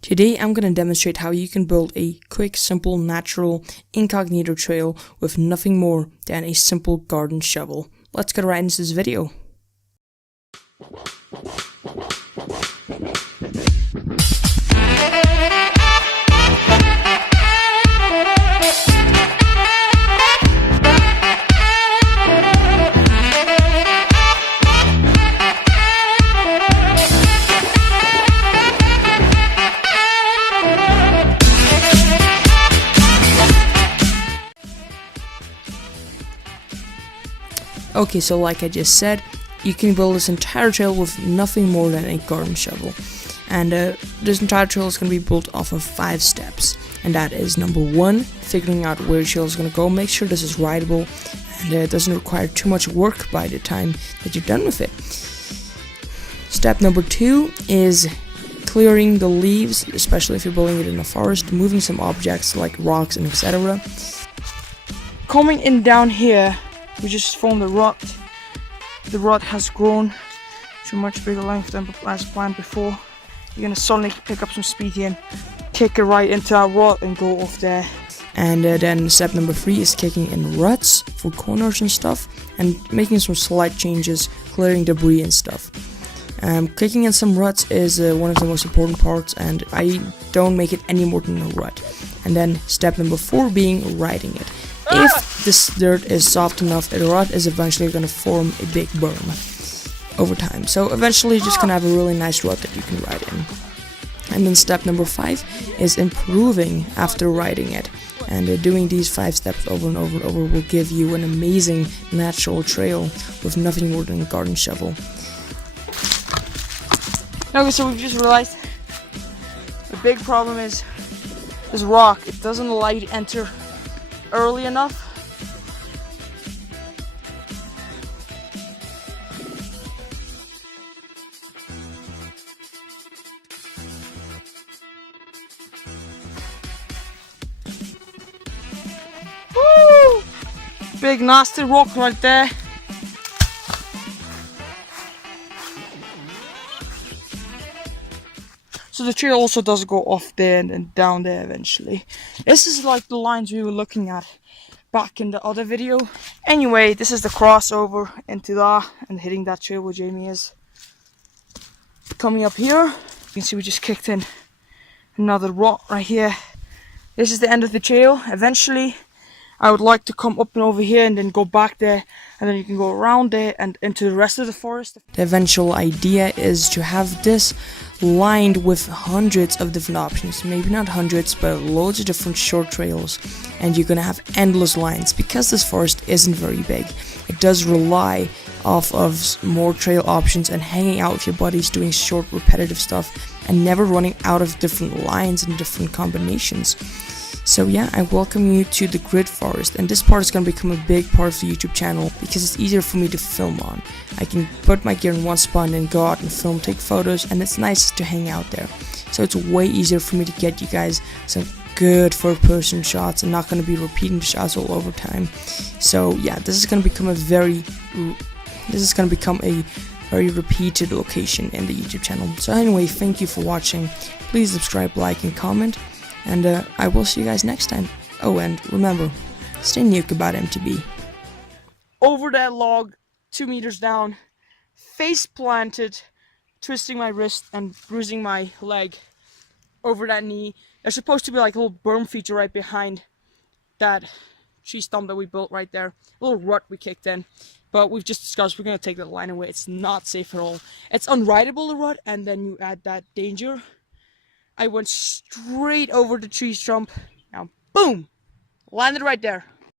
Today I'm going to demonstrate how you can build a quick, simple, natural, incognito trail with nothing more than a simple garden shovel. Let's get right into this video. Okay, so like I just said, you can build this entire trail with nothing more than a garden shovel. And this entire trail is going to be built off of 5 steps. And that is number 1, figuring out where your trail is going to go. Make sure this is rideable and it doesn't require too much work by the time that you're done with it. Step number 2 is clearing the leaves, especially if you're building it in a forest, moving some objects like rocks and etc. Coming in down here, we just formed a rut. The rut has grown to a much bigger length than as planned before. You're gonna suddenly pick up some speed here and kick it right into our rut and go off there. And then step number 3 is kicking in ruts for corners and stuff, and making some slight changes, clearing debris and stuff. Kicking in some ruts is one of the most important parts, and I don't make it any more than a rut. And then step number 4 being riding it. If this dirt is soft enough, the rut is eventually going to form a big berm over time. So eventually you're just going to have a really nice rut that you can ride in. And then step number 5 is improving after riding it. And doing these 5 steps over and over and over will give you an amazing natural trail with nothing more than a garden shovel. Okay, so we've just realized the big problem is this rock. It doesn't allow you to enter early enough. Woo! Big nasty rock right there. So the trail also does go off there and down there eventually. This is like the lines we were looking at back in the other video. Anyway, this is the crossover into that and hitting that trail where Jamie is. Coming up here, you can see we just kicked in another rut right here. This is the end of the trail. Eventually, I would like to come up and over here and then go back there, and then you can go around there and into the rest of the forest. The eventual idea is to have this lined with hundreds of different options. Maybe not hundreds, but loads of different short trails, and you're gonna have endless lines. Because this forest isn't very big, it does rely off of more trail options and hanging out with your buddies, doing short repetitive stuff and never running out of different lines and different combinations. So yeah, I welcome you to the grid forest, and this part is going to become a big part of the YouTube channel because it's easier for me to film on. I can put my gear in one spot and then go out and film, take photos, and it's nice to hang out there. So it's way easier for me to get you guys some good third-person shots and not going to be repeating the shots all over time. So yeah, this is going to become a very repeated location in the YouTube channel. So anyway, thank you for watching. Please subscribe, like, and comment. And I will see you guys next time. Oh, and remember, stay nuke about MTB. Over that log, 2 meters down, face planted, twisting my wrist and bruising my leg over that knee. There's supposed to be like a little berm feature right behind that tree stump that we built right there. A little rut we kicked in. But we've just discussed we're going to take that line away. It's not safe at all. It's unrideable, the rut, and then you add that danger. I went straight over the tree stump. Now, boom! Landed right there.